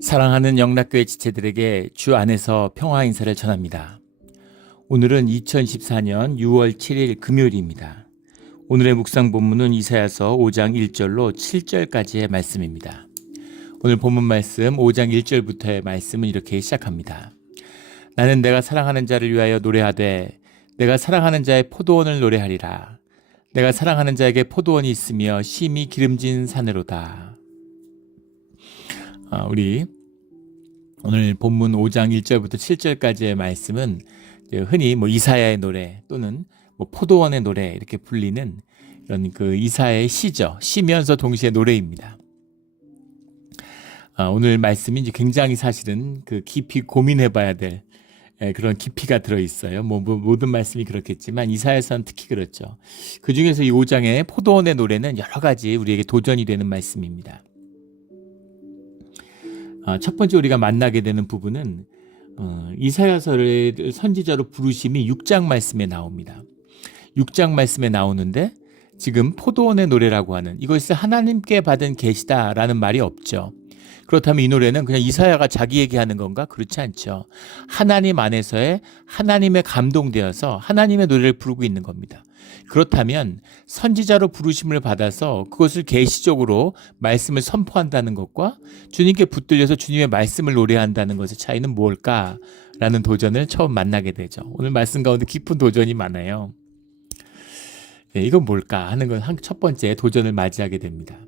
사랑하는 영락교회 지체들에게 주 안에서 평화 인사를 전합니다. 오늘은 2014년 6월 7일 금요일입니다. 오늘의 묵상 본문은 이사야서 5장 1절로 7절까지의 말씀입니다. 오늘 본문 말씀 5장 1절부터의 말씀은 이렇게 시작합니다. 나는 내가 사랑하는 자를 위하여 노래하되 내가 사랑하는 자의 포도원을 노래하리라. 내가 사랑하는 자에게 포도원이 있으며 심히 기름진 산으로다. 우리 오늘 본문 5장 1절부터 7절까지의 말씀은 흔히 이사야의 노래 또는 포도원의 노래 이렇게 불리는 이런 그 이사야의 시죠. 시면서 동시에 노래입니다. 오늘 말씀이 이제 굉장히 사실은 그 깊이 고민해봐야 될 그런 깊이가 들어있어요. 모든 말씀이 그렇겠지만 이사야서는 특히 그렇죠. 그 중에서 이 5장의 포도원의 노래는 여러 가지 우리에게 도전이 되는 말씀입니다. 첫 번째 우리가 만나게 되는 부분은 이사야서를 선지자로 부르심이 6장 말씀에 나옵니다. 6장 말씀에 나오는데 지금 포도원의 노래라고 하는 이것이 하나님께 받은 계시다라는 말이 없죠. 그렇다면 이 노래는 그냥 이사야가 자기 얘기하는 건가? 그렇지 않죠. 하나님 안에서의 하나님의 감동되어서 하나님의 노래를 부르고 있는 겁니다. 그렇다면 선지자로 부르심을 받아서 그것을 계시적으로 말씀을 선포한다는 것과 주님께 붙들려서 주님의 말씀을 노래한다는 것의 차이는 뭘까라는 도전을 처음 만나게 되죠. 오늘 말씀 가운데 깊은 도전이 많아요. 이건 뭘까 하는 건 첫 번째 도전을 맞이하게 됩니다.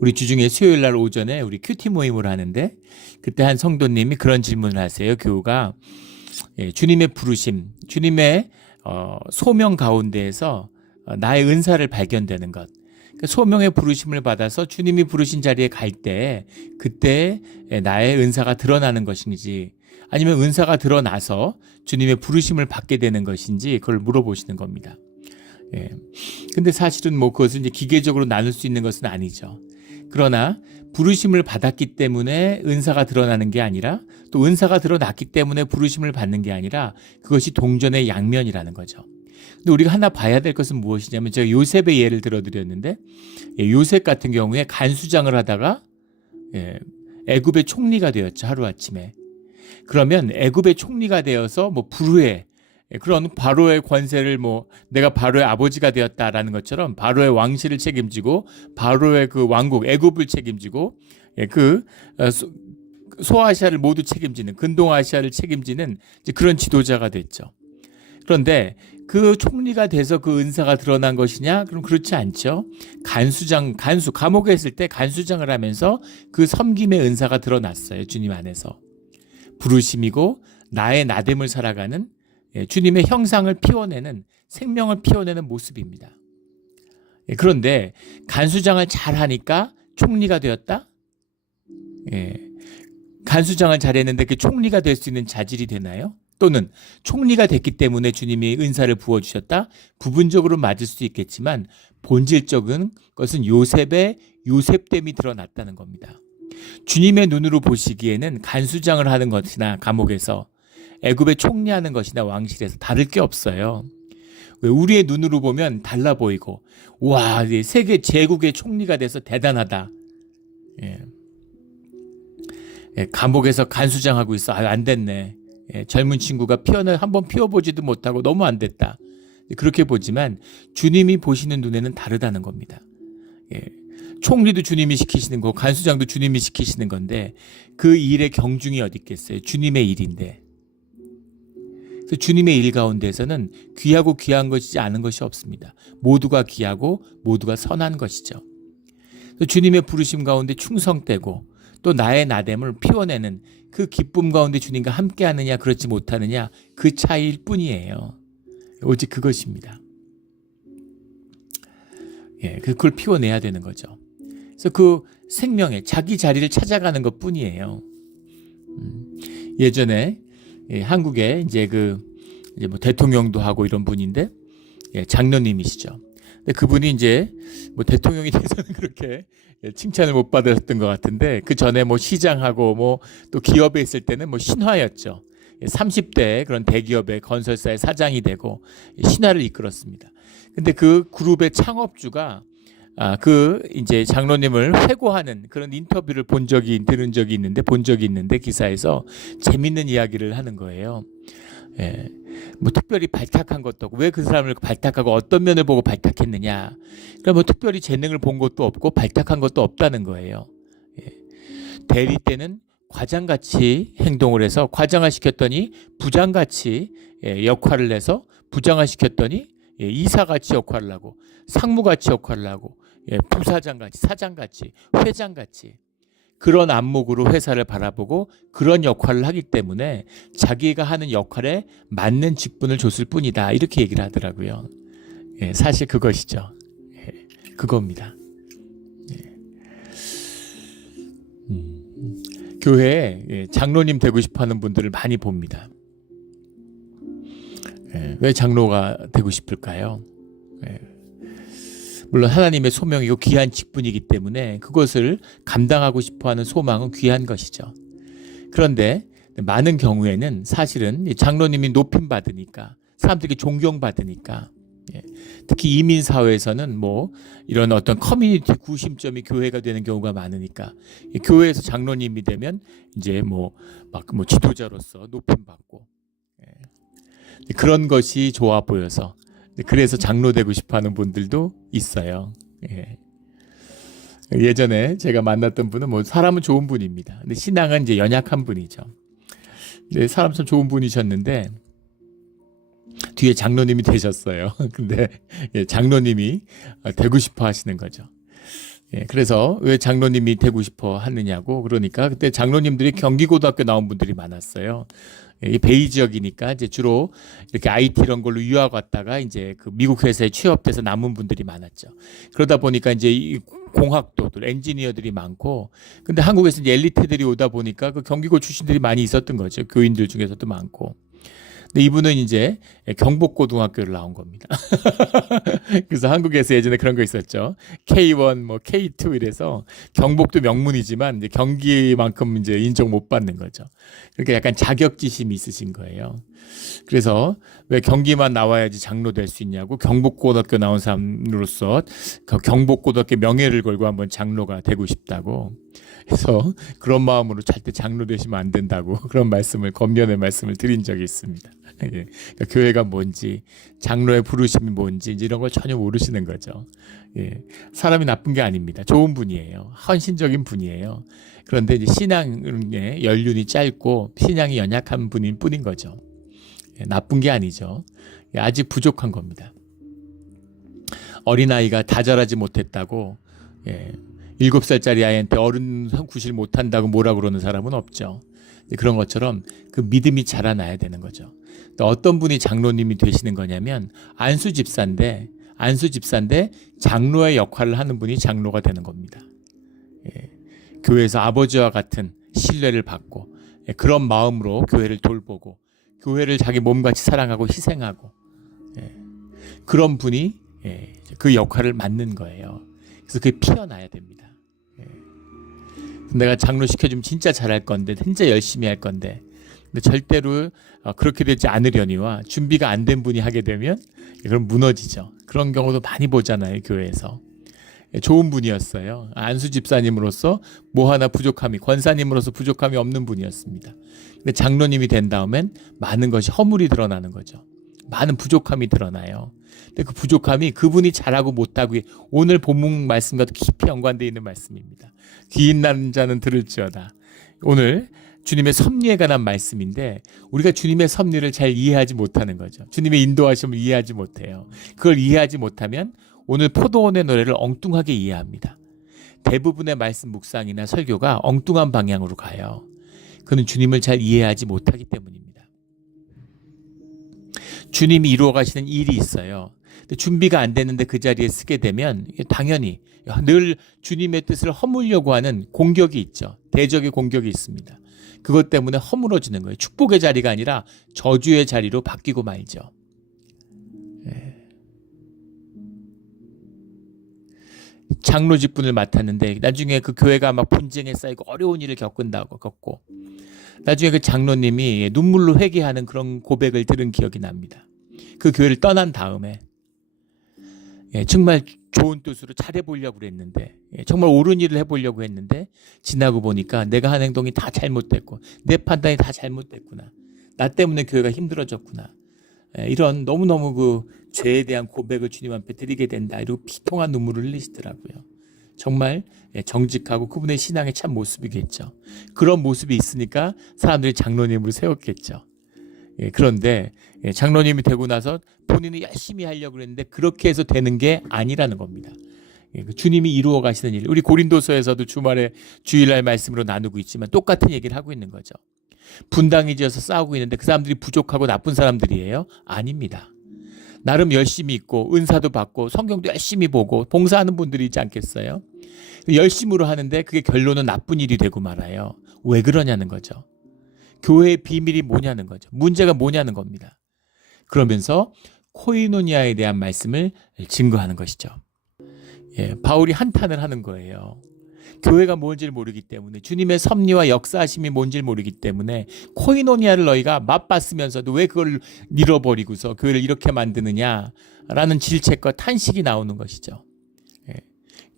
우리 주중에 수요일 날 오전에 우리 큐티 모임을 하는데 그때 한 성도님이 그런 질문을 하세요. 교우가 주님의 부르심, 주님의 소명 가운데에서 나의 은사를 발견되는 것. 그러니까 소명의 부르심을 받아서 주님이 부르신 자리에 갈 때 그때 나의 은사가 드러나는 것인지 아니면 은사가 드러나서 주님의 부르심을 받게 되는 것인지 그걸 물어보시는 겁니다. 근데 사실은 그것을 이제 기계적으로 나눌 수 있는 것은 아니죠. 그러나 부르심을 받았기 때문에 은사가 드러나는 게 아니라 또 은사가 드러났기 때문에 부르심을 받는 게 아니라 그것이 동전의 양면이라는 거죠. 근데 우리가 하나 봐야 될 것은 무엇이냐면 제가 요셉의 예를 들어드렸는데 요셉 같은 경우에 간수장을 하다가 애굽의 총리가 되었죠. 하루아침에. 그러면 애굽의 총리가 되어서 불후에 그런 바로의 권세를 내가 바로의 아버지가 되었다라는 것처럼 바로의 왕실을 책임지고 바로의 그 왕국 애굽을 책임지고 그 소아시아를 모두 책임지는 근동아시아를 책임지는 그런 지도자가 됐죠. 그런데 그 총리가 돼서 그 은사가 드러난 것이냐? 그럼 그렇지 않죠. 감옥에 있을 때 간수장을 하면서 그 섬김의 은사가 드러났어요. 주님 안에서. 부르심이고 나의 나됨을 살아가는 주님의 형상을 피워내는 생명을 피워내는 모습입니다. 그런데 간수장을 잘하니까 총리가 되었다? 간수장을 잘했는데 그 총리가 될 수 있는 자질이 되나요? 또는 총리가 됐기 때문에 주님이 은사를 부어주셨다? 부분적으로 맞을 수도 있겠지만 본질적인 것은 요셉의 요셉됨이 드러났다는 겁니다. 주님의 눈으로 보시기에는 간수장을 하는 것이나 감옥에서 애굽의 총리하는 것이나 왕실에서 다를 게 없어요. 우리의 눈으로 보면 달라 보이고 와 세계 제국의 총리가 돼서 대단하다. 감옥에서 간수장하고 있어. 안 됐네. 젊은 친구가 한번 피워보지도 못하고 너무 안 됐다. 그렇게 보지만 주님이 보시는 눈에는 다르다는 겁니다. 총리도 주님이 시키시는 거 간수장도 주님이 시키시는 건데 그 일의 경중이 어디 있겠어요. 주님의 일인데. 주님의 일 가운데에서는 귀하고 귀한 것이지 않은 것이 없습니다. 모두가 귀하고 모두가 선한 것이죠. 주님의 부르심 가운데 충성되고 또 나의 나됨을 피워내는 그 기쁨 가운데 주님과 함께하느냐 그렇지 못하느냐 그 차이일 뿐이에요. 오직 그것입니다. 그걸 피워내야 되는 거죠. 그래서 그 생명의 자기 자리를 찾아가는 것 뿐이에요. 예전에 한국에 이제 대통령도 하고 이런 분인데 장로님이시죠. 근데 그분이 이제 대통령이 돼서는 그렇게 칭찬을 못 받았던 것 같은데 그 전에 시장하고 또 기업에 있을 때는 신화였죠. 30대 그런 대기업의 건설사의 사장이 되고 신화를 이끌었습니다. 근데 그 그룹의 창업주가 이제 장로님을 회고하는 그런 인터뷰를 들은 적이 있는데 기사에서 재밌는 이야기를 하는 거예요. 예. 뭐 특별히 발탁한 것도 없고 왜 그 사람을 발탁하고 어떤 면을 보고 발탁했느냐. 그러니까 뭐 특별히 재능을 본 것도 없고 발탁한 것도 없다는 거예요. 예. 대리 때는 과장같이 행동을 해서 과장을 시켰더니 부장같이 역할을 해서 부장을 시켰더니 이사같이 역할을 하고 상무같이 역할을 하고 부사장같이 사장같이 회장같이 그런 안목으로 회사를 바라보고 그런 역할을 하기 때문에 자기가 하는 역할에 맞는 직분을 줬을 뿐이다. 이렇게 얘기를 하더라고요. 사실 그것이죠. 그겁니다. 교회에 장로님 되고 싶어하는 분들을 많이 봅니다. 왜 장로가 되고 싶을까요? 물론 하나님의 소명이고 귀한 직분이기 때문에 그것을 감당하고 싶어하는 소망은 귀한 것이죠. 그런데 많은 경우에는 사실은 장로님이 높임받으니까 사람들이 존경받으니까 특히 이민사회에서는 뭐 이런 어떤 커뮤니티 구심점이 교회가 되는 경우가 많으니까 교회에서 장로님이 되면 이제 뭐 지도자로서 높임받고 그런 것이 좋아 보여서 그래서 장로 되고 싶어하는 분들도 있어요. 예전에 제가 만났던 분은 뭐 사람은 좋은 분입니다. 근데 신앙은 이제 연약한 분이죠. 근데 사람 참 좋은 분이셨는데 뒤에 장로님이 되셨어요. 근데 장로님이 되고 싶어 하시는 거죠. 그래서 왜 장로님이 되고 싶어 하느냐고 그러니까 그때 장로님들이 경기고등학교 나온 분들이 많았어요. 이 베이 지역이니까 이제 주로 이렇게 IT 이런 걸로 유학 왔다가 이제 그 미국 회사에 취업돼서 남은 분들이 많았죠. 그러다 보니까 이제 이 공학도들, 엔지니어들이 많고, 근데 한국에서 이제 엘리트들이 오다 보니까 그 경기고 출신들이 많이 있었던 거죠. 교인들 중에서도 많고. 근데 이분은 이제 경복고등학교를 나온 겁니다. 그래서 한국에서 예전에 그런 거 있었죠. K1, 뭐 K2 이래서 경복도 명문이지만 이제 경기만큼 이제 인정 못 받는 거죠. 그러니까 약간 자격지심이 있으신 거예요. 그래서 왜 경기만 나와야지 장로 될 수 있냐고 경복고등학교 나온 사람으로서 그 경복고등학교 명예를 걸고 한번 장로가 되고 싶다고. 그래서 그런 마음으로 절대 장로 되시면 안 된다고 그런 권면의 말씀을 드린 적이 있습니다. 그러니까 교회가 뭔지 장로의 부르심이 뭔지 이런 걸 전혀 모르시는 거죠. 사람이 나쁜 게 아닙니다. 좋은 분이에요. 헌신적인 분이에요. 그런데 이제 신앙의 연륜이 짧고 신앙이 연약한 분인 뿐인 거죠. 나쁜 게 아니죠. 아직 부족한 겁니다. 어린아이가 다 자라지 못했다고 7살짜리 아이한테 어른 구실 못한다고 뭐라 그러는 사람은 없죠. 그런 것처럼 그 믿음이 자라나야 되는 거죠. 어떤 분이 장로님이 되시는 거냐면 안수 집사인데 장로의 역할을 하는 분이 장로가 되는 겁니다. 교회에서 아버지와 같은 신뢰를 받고 그런 마음으로 교회를 돌보고 교회를 자기 몸같이 사랑하고 희생하고 그런 분이 그 역할을 맡는 거예요. 그래서 그게 피어나야 됩니다. 내가 장로 시켜주면 진짜 잘할 건데 진짜 열심히 할 건데 근데 절대로 그렇게 되지 않으려니와 준비가 안 된 분이 하게 되면 그럼 무너지죠. 그런 경우도 많이 보잖아요. 교회에서. 좋은 분이었어요. 안수 집사님으로서 뭐 하나 권사님으로서 부족함이 없는 분이었습니다. 근데 장로님이 된 다음엔 많은 것이 허물이 드러나는 거죠. 많은 부족함이 드러나요. 근데 그 부족함이 그분이 잘하고 못하고 오늘 본문 말씀과도 깊이 연관되어 있는 말씀입니다. 귀 있는 자는 들을지어다. 오늘 주님의 섭리에 관한 말씀인데 우리가 주님의 섭리를 잘 이해하지 못하는 거죠. 주님의 인도하심을 이해하지 못해요. 그걸 이해하지 못하면 오늘 포도원의 노래를 엉뚱하게 이해합니다. 대부분의 말씀 묵상이나 설교가 엉뚱한 방향으로 가요. 그는 주님을 잘 이해하지 못하기 때문입니다. 주님이 이루어 가시는 일이 있어요. 근데 준비가 안 됐는데 그 자리에 쓰게 되면 당연히 늘 주님의 뜻을 허물려고 하는 공격이 있죠. 대적의 공격이 있습니다. 그것 때문에 허물어지는 거예요. 축복의 자리가 아니라 저주의 자리로 바뀌고 말죠. 장로 직분을 맡았는데 나중에 그 교회가 막 분쟁에 쌓이고 어려운 일을 겪고 나중에 그 장로님이 눈물로 회개하는 그런 고백을 들은 기억이 납니다. 그 교회를 떠난 다음에 정말 좋은 뜻으로 잘해보려고 그랬는데 정말 옳은 일을 해보려고 했는데 지나고 보니까 내가 한 행동이 다 잘못됐고 내 판단이 다 잘못됐구나. 나 때문에 교회가 힘들어졌구나. 이런 너무너무 그 죄에 대한 고백을 주님 앞에 드리게 된다. 이러고 비통한 눈물을 흘리시더라고요. 정말 정직하고 그분의 신앙의 참 모습이겠죠. 그런 모습이 있으니까 사람들이 장로님으로 세웠겠죠. 그런데 장로님이 되고 나서 본인이 열심히 하려고 했는데 그렇게 해서 되는 게 아니라는 겁니다. 주님이 이루어 가시는 일, 우리 고린도서에서도 주말에 주일날 말씀으로 나누고 있지만 똑같은 얘기를 하고 있는 거죠. 분당이 지어서 싸우고 있는데 그 사람들이 부족하고 나쁜 사람들이에요? 아닙니다. 나름 열심히 있고 은사도 받고 성경도 열심히 보고 봉사하는 분들이 있지 않겠어요? 열심으로 하는데 그게 결론은 나쁜 일이 되고 말아요. 왜 그러냐는 거죠. 교회의 비밀이 뭐냐는 거죠. 문제가 뭐냐는 겁니다. 그러면서 코이노니아에 대한 말씀을 증거하는 것이죠. 바울이 한탄을 하는 거예요. 교회가 뭔지를 모르기 때문에, 주님의 섭리와 역사하심이 뭔지를 모르기 때문에 코이노니아를 너희가 맛봤으면서도 왜 그걸 잃어버리고서 교회를 이렇게 만드느냐라는 질책과 탄식이 나오는 것이죠.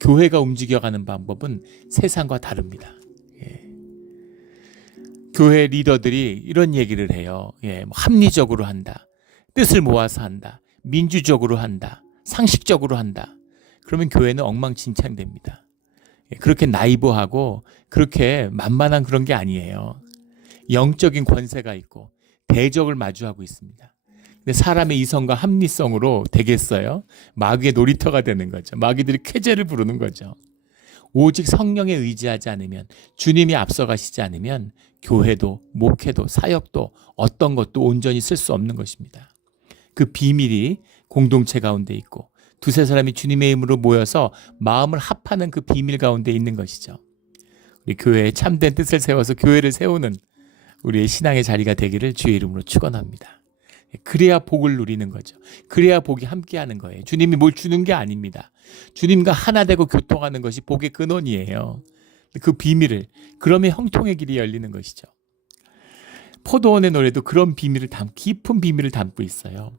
교회가 움직여가는 방법은 세상과 다릅니다. 교회 리더들이 이런 얘기를 해요. 합리적으로 한다. 뜻을 모아서 한다. 민주적으로 한다. 상식적으로 한다. 그러면 교회는 엉망진창됩니다. 그렇게 나이브하고 그렇게 만만한 그런 게 아니에요. 영적인 권세가 있고 대적을 마주하고 있습니다. 근데 사람의 이성과 합리성으로 되겠어요? 마귀의 놀이터가 되는 거죠. 마귀들이 쾌재를 부르는 거죠. 오직 성령에 의지하지 않으면, 주님이 앞서가시지 않으면 교회도 목회도 사역도 어떤 것도 온전히 쓸 수 없는 것입니다. 그 비밀이 공동체 가운데 있고 두세 사람이 주님의 이름으로 모여서 마음을 합하는 그 비밀 가운데 있는 것이죠. 우리 교회에 참된 뜻을 세워서 교회를 세우는 우리의 신앙의 자리가 되기를 주의 이름으로 축원합니다. 그래야 복을 누리는 거죠. 그래야 복이 함께하는 거예요. 주님이 뭘 주는 게 아닙니다. 주님과 하나 되고 교통하는 것이 복의 근원이에요. 그 비밀을, 그러면 형통의 길이 열리는 것이죠. 포도원의 노래도 그런 비밀을 깊은 비밀을 담고 있어요.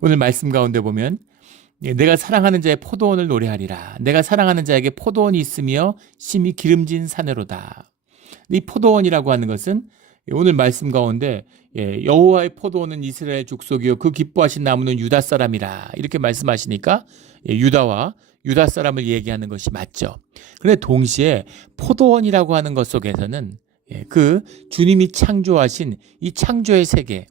오늘 말씀 가운데 보면 내가 사랑하는 자의 포도원을 노래하리라. 내가 사랑하는 자에게 포도원이 있으며 심히 기름진 산으로다. 이 포도원이라고 하는 것은 오늘 말씀 가운데 여호와의 포도원은 이스라엘 족속이요 그 기뻐하신 나무는 유다 사람이라 이렇게 말씀하시니까 유다와 유다 사람을 얘기하는 것이 맞죠. 그런데 동시에 포도원이라고 하는 것 속에서는 그 주님이 창조하신 이 창조의 세계,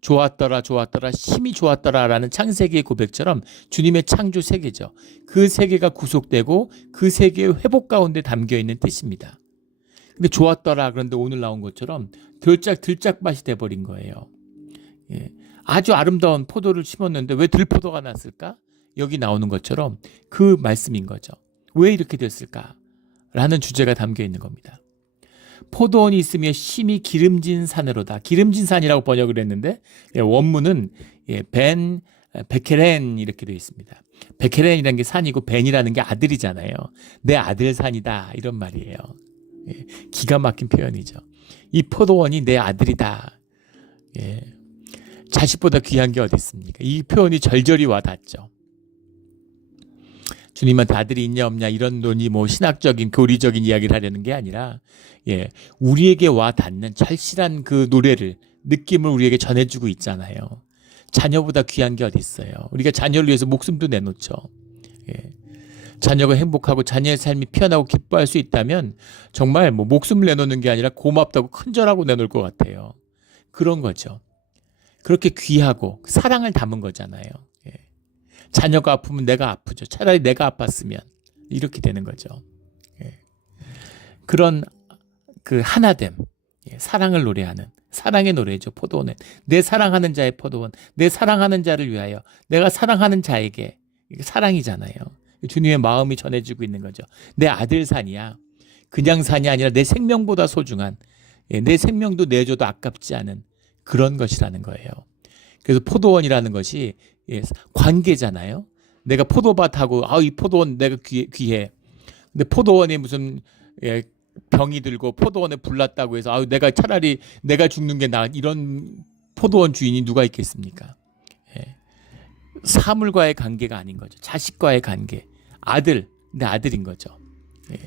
좋았더라 좋았더라 심히 좋았더라 라는 창세기의 고백처럼 주님의 창조 세계죠. 그 세계가 구속되고 그 세계의 회복 가운데 담겨있는 뜻입니다. 근데 좋았더라 그런데 오늘 나온 것처럼 들짝맛이 돼버린 거예요. 아주 아름다운 포도를 심었는데 왜 들포도가 났을까? 여기 나오는 것처럼 그 말씀인 거죠. 왜 이렇게 됐을까? 라는 주제가 담겨있는 겁니다. 포도원이 있으며 심히 기름진 산으로다. 기름진 산이라고 번역을 했는데 원문은 베케렌 이렇게 되어 있습니다. 베케렌이라는 게 산이고 벤이라는 게 아들이잖아요. 내 아들 산이다 이런 말이에요. 기가 막힌 표현이죠. 이 포도원이 내 아들이다. 자식보다 귀한 게 어디 있습니까? 이 표현이 절절히 와닿죠. 주님한테 아들이 있냐 없냐 이런 논의 신학적인 교리적인 이야기를 하려는 게 아니라 우리에게 와닿는 절실한 그 노래를 느낌을 우리에게 전해주고 있잖아요. 자녀보다 귀한 게 어디 있어요. 우리가 자녀를 위해서 목숨도 내놓죠. 자녀가 행복하고 자녀의 삶이 편하고 기뻐할 수 있다면 정말 목숨을 내놓는 게 아니라 고맙다고 큰절하고 내놓을 것 같아요. 그런 거죠. 그렇게 귀하고 사랑을 담은 거잖아요. 자녀가 아프면 내가 아프죠. 차라리 내가 아팠으면 이렇게 되는 거죠. 그런 그 하나됨, 사랑을 노래하는 사랑의 노래죠. 포도원은 내 사랑하는 자의 포도원, 내 사랑하는 자를 위하여, 내가 사랑하는 자에게, 이게 사랑이잖아요. 주님의 마음이 전해지고 있는 거죠. 내 아들 산이야. 그냥 산이 아니라 내 생명보다 소중한, 내 생명도 내줘도 아깝지 않은 그런 것이라는 거예요. 그래서 포도원이라는 것이 관계잖아요. 내가 포도밭하고 이 포도원 내가 귀해. 근데 포도원에 무슨 병이 들고 포도원에 불났다고 해서 내가 차라리 내가 죽는 게 나아, 이런 포도원 주인이 누가 있겠습니까? 사물과의 관계가 아닌 거죠. 자식과의 관계. 아들, 내 아들인 거죠. 예.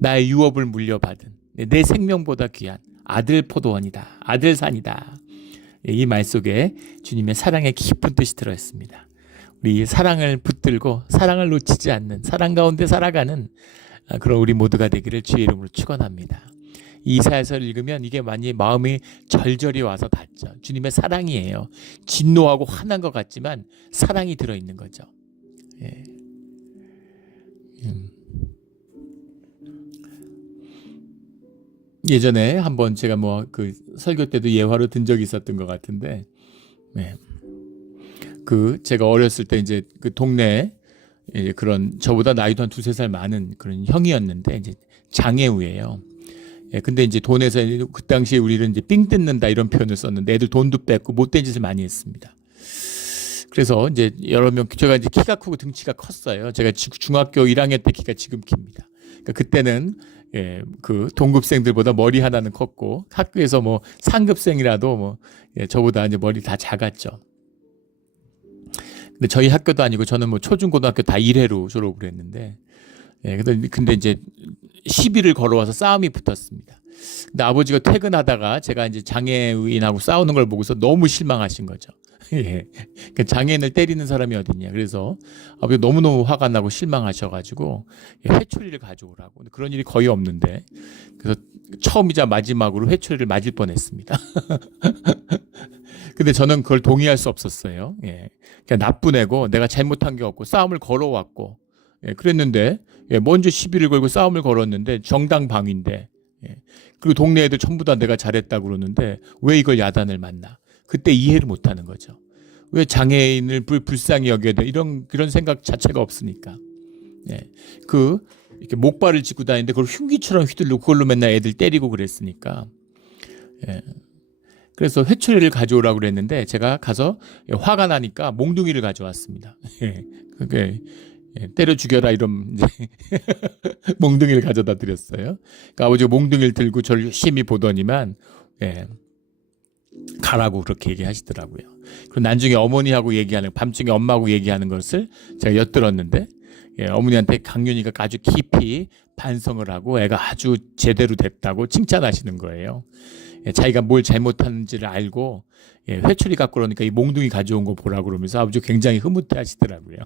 나의 유업을 물려받은 내 생명보다 귀한 아들 포도원이다. 아들 산이다. 예, 이 말 속에 주님의 사랑의 깊은 뜻이 들어있습니다. 우리 사랑을 붙들고 사랑을 놓치지 않는 사랑 가운데 살아가는 그런 우리 모두가 되기를 주의 이름으로 축원합니다. 이 이사야서를 읽으면 이게 많이 마음이 절절히 와서 닿죠. 주님의 사랑이에요. 진노하고 화난 것 같지만 사랑이 들어있는 거죠. 예. 예전에 한번 제가 뭐 그 설교 때도 예화로 든 적이 있었던 것 같은데, 네. 그 제가 어렸을 때 이제 그 동네에 그런 저보다 나이도 한 2-3살 많은 그런 형이었는데 이제 장애우예요. 예, 근데 이제 돈에서 그 당시에 우리는 이제 삥 뜯는다 이런 표현을 썼는데 애들 돈도 뺏고 못된 짓을 많이 했습니다. 그래서 이제 여러 명 제가 이제 키가 크고 등치가 컸어요. 제가 중학교 1학년 때 키가 지금 킵니다. 그러니까 그때는 예, 그 동급생들보다 머리 하나는 컸고 학교에서 뭐 상급생이라도 뭐 예, 저보다 이제 머리 다 작았죠. 근데 저희 학교도 아니고 저는 뭐 초중고등학교 다 1회로 졸업을 했는데 예, 근데 이제 시비를 걸어와서 싸움이 붙었습니다. 근데 아버지가 퇴근하다가 제가 이제 장애인하고 싸우는 걸 보고서 너무 실망하신 거죠. 예. 그러니까 장애인을 때리는 사람이 어딨냐. 그래서 아버지가 너무너무 화가 나고 실망하셔가지고 회초리를 가져오라고. 근데 그런 일이 거의 없는데 그래서 처음이자 마지막으로 회초리를 맞을 뻔했습니다. 근데 저는 그걸 동의할 수 없었어요. 예. 그냥 나쁜 애고 내가 잘못한 게 없고 싸움을 걸어왔고 예, 그랬는데 예, 먼저 시비를 걸고 싸움을 걸었는데 정당방위인데 예, 그리고 동네 애들 전부 다 내가 잘했다고 그러는데 왜 이걸 야단을 맞나. 그때 이해를 못하는 거죠. 왜 장애인을 불쌍히 여겨야 돼? 그런 생각 자체가 없으니까. 예. 이렇게 목발을 짚고 다니는데 그걸 흉기처럼 휘둘르고 그걸로 맨날 애들 때리고 그랬으니까. 예. 그래서 회초리를 가져오라고 그랬는데 제가 가서 화가 나니까 몽둥이를 가져왔습니다. 예. 그게 때려 죽여라 이런 이제 몽둥이를 가져다 드렸어요. 그러니까 아버지가 몽둥이를 들고 저를 열심히 보더니만 예. 가라고 그렇게 얘기하시더라고요. 그리고 나중에 어머니하고 얘기하는 밤중에 엄마하고 얘기하는 것을 제가 엿들었는데 예, 어머니한테 강윤이가 아주 깊이 반성을 하고 애가 아주 제대로 됐다고 칭찬하시는 거예요. 예, 자기가 뭘 잘못하는지를 알고 예, 회초리 갖고 그러니까 이 몽둥이 가져온 거 보라고 그러면서 아버지 굉장히 흐뭇해 하시더라고요.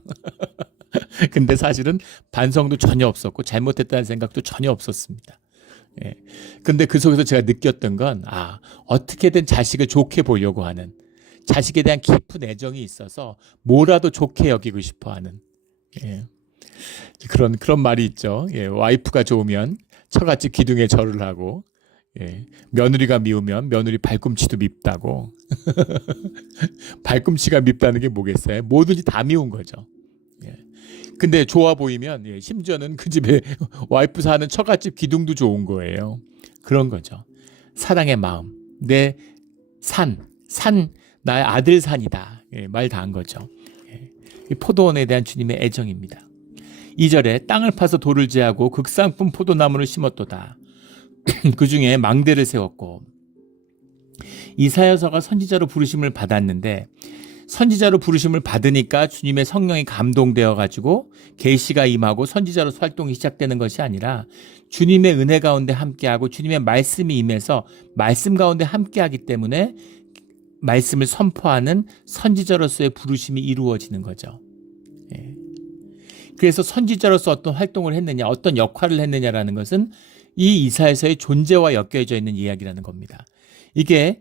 근데 사실은 반성도 전혀 없었고 잘못했다는 생각도 전혀 없었습니다. 예. 근데 그 속에서 제가 느꼈던 건, 어떻게든 자식을 좋게 보려고 하는, 자식에 대한 깊은 애정이 있어서 뭐라도 좋게 여기고 싶어 하는, 예. 그런 말이 있죠. 예. 와이프가 좋으면 처갓집 기둥에 절을 하고, 예. 며느리가 미우면 며느리 발꿈치도 밉다고. 발꿈치가 밉다는 게 뭐겠어요? 뭐든지 다 미운 거죠. 예. 근데 좋아 보이면 예, 심지어는 그 집에 와이프 사는 처갓집 기둥도 좋은 거예요. 그런 거죠. 사랑의 마음. 내 산, 나의 아들 산이다. 예, 말 다 한 거죠. 예. 이 포도원에 대한 주님의 애정입니다. 2절에 땅을 파서 돌을 제하고 극상품 포도나무를 심었도다. 그 중에 망대를 세웠고 이사야서가 선지자로 부르심을 받았는데 선지자로 부르심을 받으니까 주님의 성령이 감동되어 가지고 계시가 임하고 선지자로 활동이 시작되는 것이 아니라 주님의 은혜 가운데 함께하고 주님의 말씀이 임해서 말씀 가운데 함께하기 때문에 말씀을 선포하는 선지자로서의 부르심이 이루어지는 거죠. 예. 그래서 선지자로서 어떤 활동을 했느냐, 어떤 역할을 했느냐라는 것은 이 이사야서의 존재와 엮여져 있는 이야기라는 겁니다. 이게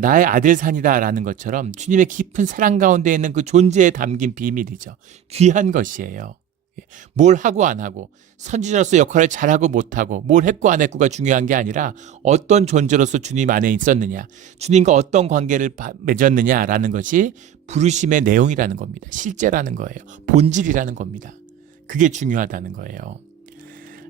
나의 아들 산이다라는 것처럼 주님의 깊은 사랑 가운데 있는 그 존재에 담긴 비밀이죠. 귀한 것이에요. 뭘 하고 안 하고 선지자로서 역할을 잘하고 못하고 뭘 했고 안 했고가 중요한 게 아니라 어떤 존재로서 주님 안에 있었느냐, 주님과 어떤 관계를 맺었느냐라는 것이 부르심의 내용이라는 겁니다. 실제라는 거예요. 본질이라는 겁니다. 그게 중요하다는 거예요.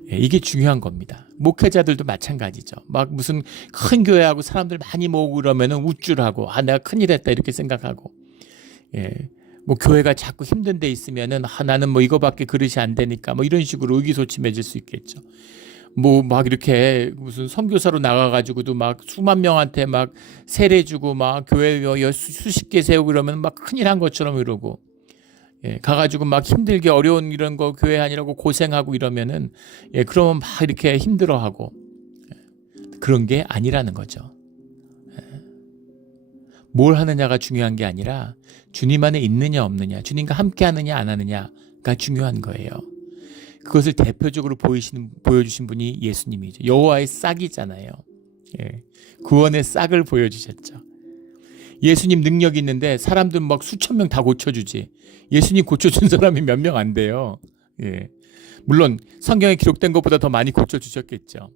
이게 중요한 겁니다. 목회자들도 마찬가지죠. 막 무슨 큰 교회하고 사람들 많이 모으고 그러면은 우쭐하고 내가 큰일 했다 이렇게 생각하고 뭐 교회가 자꾸 힘든 데 있으면은 나는 뭐 이거밖에 그릇이 안 되니까 뭐 이런 식으로 의기소침해질 수 있겠죠. 뭐 막 이렇게 무슨 선교사로 나가가지고도 막 수만 명한테 막 세례주고 막 교회 수십 개 세우고 이러면 막 큰일 한 것처럼 이러고, 예, 가가지고 막 힘들게 어려운 이런 거 교회 아니라고 고생하고 이러면은, 예, 그러면 막 이렇게 힘들어하고, 그런 게 아니라는 거죠. 뭘 하느냐가 중요한 게 아니라 주님 안에 있느냐 없느냐, 주님과 함께 하느냐 안 하느냐가 중요한 거예요. 그것을 대표적으로 보여주신 분이 예수님이죠. 여호와의 싹이잖아요. 예, 구원의 싹을 보여주셨죠. 예수님 능력이 있는데 사람들 막 수천 명 다 고쳐주지, 예수님 고쳐준 사람이 몇 명 안 돼요. 예, 물론 성경에 기록된 것보다 더 많이 고쳐주셨겠죠.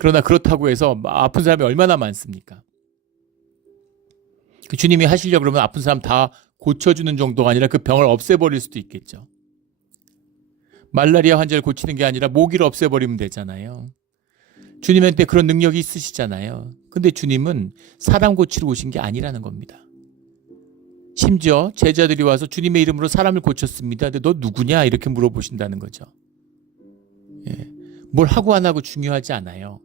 그러나 그렇다고 해서 아픈 사람이 얼마나 많습니까? 그 주님이 하시려고 그러면 아픈 사람 다 고쳐주는 정도가 아니라 그 병을 없애버릴 수도 있겠죠. 말라리아 환자를 고치는 게 아니라 모기를 없애버리면 되잖아요. 주님한테 그런 능력이 있으시잖아요. 근데 주님은 사람 고치러 오신 게 아니라는 겁니다. 심지어 제자들이 와서 주님의 이름으로 사람을 고쳤습니다. 근데 너 누구냐? 이렇게 물어보신다는 거죠. 예, 뭘 하고 안 하고 중요하지 않아요.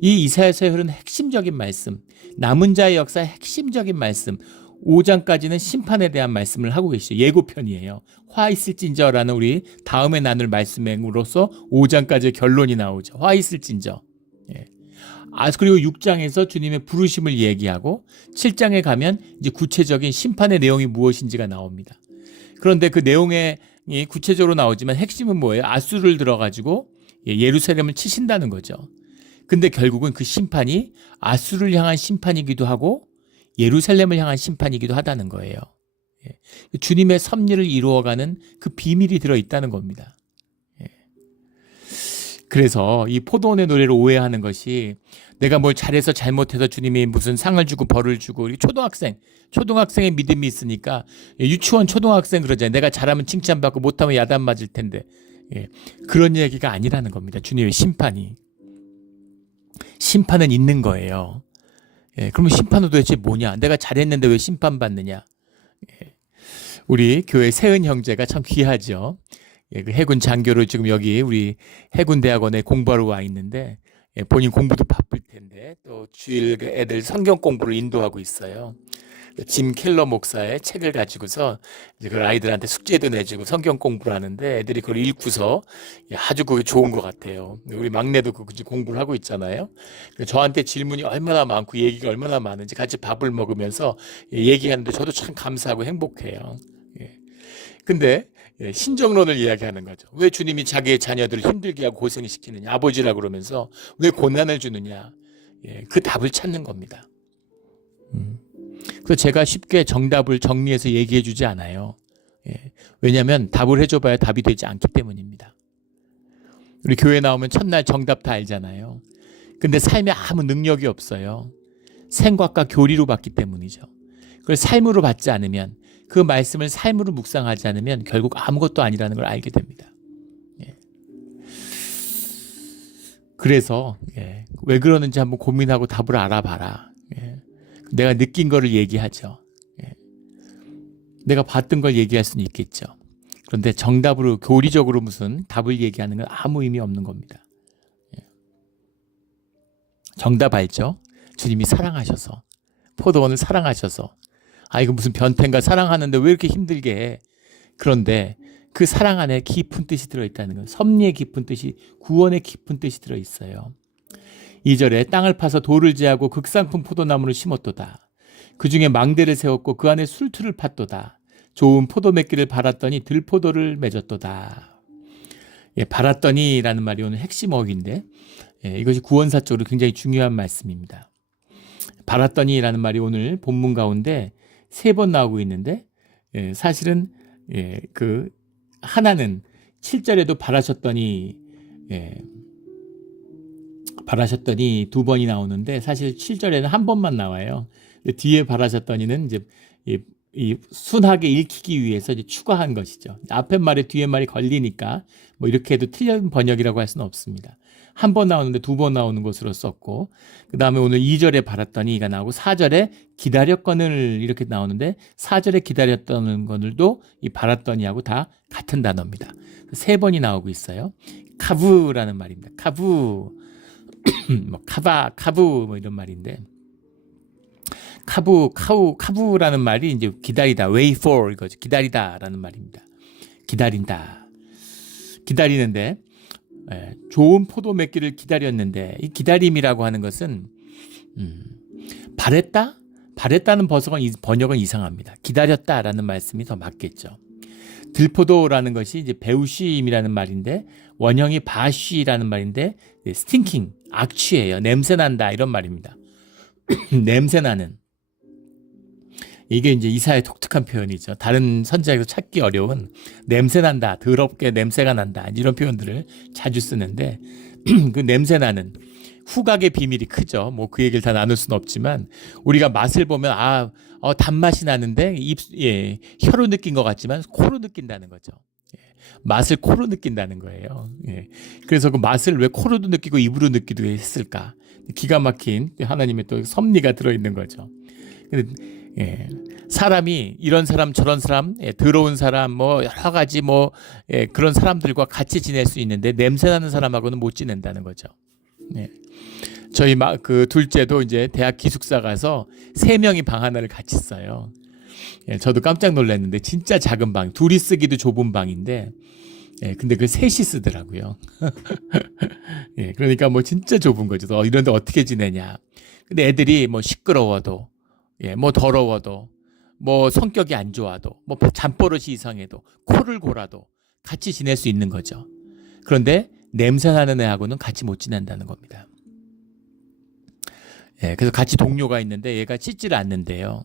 이 이사야서에 흐른 핵심적인 말씀, 남은 자의 역사의 핵심적인 말씀, 5장까지는 심판에 대한 말씀을 하고 계시죠. 예고편이에요. 화 있을진저라는 우리 다음에 나눌 말씀으로서 5장까지의 결론이 나오죠. 화 있을진저. 예. 그리고 6장에서 주님의 부르심을 얘기하고 7장에 가면 이제 구체적인 심판의 내용이 무엇인지가 나옵니다. 그런데 그 내용이 구체적으로 나오지만 핵심은 뭐예요? 아수를 들어가지고 예루살렘을 치신다는 거죠. 근데 결국은 그 심판이 아수를 향한 심판이기도 하고 예루살렘을 향한 심판이기도 하다는 거예요. 주님의 섭리를 이루어가는 그 비밀이 들어있다는 겁니다. 그래서 이 포도원의 노래를 오해하는 것이 내가 뭘 잘해서 잘못해서 주님이 무슨 상을 주고 벌을 주고, 초등학생의 믿음이 있으니까 유치원 초등학생 그러잖아요. 내가 잘하면 칭찬받고 못하면 야단 맞을 텐데, 그런 얘기가 아니라는 겁니다. 주님의 심판은 있는 거예요. 그러면 심판은 도대체 뭐냐? 내가 잘했는데 왜 심판받느냐? 우리 교회 세은 형제가 참 귀하죠. 그 해군 장교로 지금 여기 우리 해군대학원에 공부하러 와 있는데, 본인 공부도 바쁠 텐데 또 주일 애들 성경 공부를 인도하고 있어요. 짐 켈러 목사의 책을 가지고서 이제 그 아이들한테 숙제도 내주고 성경 공부를 하는데, 애들이 그걸 읽고서 아주 그게 좋은 것 같아요. 우리 막내도 그 공부를 하고 있잖아요. 저한테 질문이 얼마나 많고 얘기가 얼마나 많은지 같이 밥을 먹으면서 얘기하는데 저도 참 감사하고 행복해요. 근데 신정론을 이야기하는 거죠. 왜 주님이 자기의 자녀들을 힘들게 하고 고생시키느냐, 아버지라고 그러면서 왜 고난을 주느냐, 그 답을 찾는 겁니다. 그래서 제가 쉽게 정답을 정리해서 얘기해 주지 않아요. 왜냐하면 답을 해줘봐야 답이 되지 않기 때문입니다. 우리 교회 나오면 첫날 정답 다 알잖아요. 근데 삶에 아무 능력이 없어요. 생각과 교리로 받기 때문이죠. 그걸 삶으로 받지 않으면, 그 말씀을 삶으로 묵상하지 않으면 결국 아무것도 아니라는 걸 알게 됩니다. 그래서 왜 그러는지 한번 고민하고 답을 알아봐라. 내가 느낀 거를 얘기하죠. 내가 봤던 걸 얘기할 수는 있겠죠. 그런데 정답으로 교리적으로 무슨 답을 얘기하는 건 아무 의미 없는 겁니다. 정답 알죠? 주님이 사랑하셔서, 포도원을 사랑하셔서, 이거 무슨 변태인가, 사랑하는데 왜 이렇게 힘들게 해? 그런데 그 사랑 안에 깊은 뜻이 들어있다는 거예요. 섭리의 깊은 뜻이, 구원의 깊은 뜻이 들어있어요. 2절에 땅을 파서 돌을 제하고 극상품 포도나무를 심었도다. 그 중에 망대를 세웠고 그 안에 술틀을 팠도다. 좋은 포도 맺기를 바랐더니 들포도를 맺었도다. 바랐더니라는 말이 오늘 핵심 어휘인데, 이것이 구원사적으로 굉장히 중요한 말씀입니다. 바랐더니라는 말이 오늘 본문 가운데 3번 나오고 있는데, 사실은 그 하나는 7절에도 바라셨더니 2번이 나오는데, 사실 7절에는 한 번만 나와요. 뒤에 바라셨더니는 이제 이 순하게 읽히기 위해서 이제 추가한 것이죠. 앞에 말에 뒤에 말이 걸리니까 뭐 이렇게 해도 틀린 번역이라고 할 수는 없습니다. 한 번 나오는데 2번 나오는 것으로 썼고, 그 다음에 오늘 2절에 바랐더니가 나오고 4절에 기다렸거늘 이렇게 나오는데, 4절에 기다렸던 것들도 이 바랐더니하고 다 같은 단어입니다. 3번이 나오고 있어요. 카부라는 말입니다. 카부, 뭐 카부 뭐 이런 말인데, 카부라는 말이 이제 기다리다, wait for 이거죠. 기다리다라는 말입니다. 기다리는데, 좋은 포도 맺기를 기다렸는데, 이 기다림이라고 하는 것은 바랬다는 번역은 이상합니다. 기다렸다라는 말씀이 더 맞겠죠. 들포도라는 것이 이제 배우심이라는 말인데, 원형이 바쉬라는 말인데, 스팅킹, 악취예요. 냄새난다 이런 말입니다. 냄새나는. 이게 이제 이사의 독특한 표현이죠. 다른 선지자에서 찾기 어려운 냄새난다, 더럽게 냄새가 난다 이런 표현들을 자주 쓰는데 그 냄새나는 후각의 비밀이 크죠. 뭐 그 얘기를 다 나눌 수는 없지만 우리가 맛을 보면 단맛이 나는데 혀로 느낀 것 같지만 코로 느낀다는 거죠. 맛을 코로 느낀다는 거예요. 그래서 그 맛을 왜 코로도 느끼고 입으로 느끼기도 했을까? 기가 막힌 하나님의 또 섭리가 들어있는 거죠. 사람이 이런 사람 저런 사람 더러운 사람 뭐 여러 가지 그런 사람들과 같이 지낼 수 있는데 냄새나는 사람하고는 못 지낸다는 거죠. 저희 그 둘째도 이제 대학 기숙사 가서 3명이 방 하나를 같이 써요. 저도 깜짝 놀랐는데 진짜 작은 방, 둘이 쓰기도 좁은 방인데 근데 그 셋이 쓰더라고요. 그러니까 뭐 진짜 좁은 거죠. 이런데 어떻게 지내냐. 근데 애들이 뭐 시끄러워도 뭐 더러워도 뭐 성격이 안 좋아도 뭐 잠버릇이 이상해도 코를 골아도 같이 지낼 수 있는 거죠. 그런데 냄새나는 애하고는 같이 못 지낸다는 겁니다. 그래서 같이 동료가 있는데 얘가 씻지를 않는데요.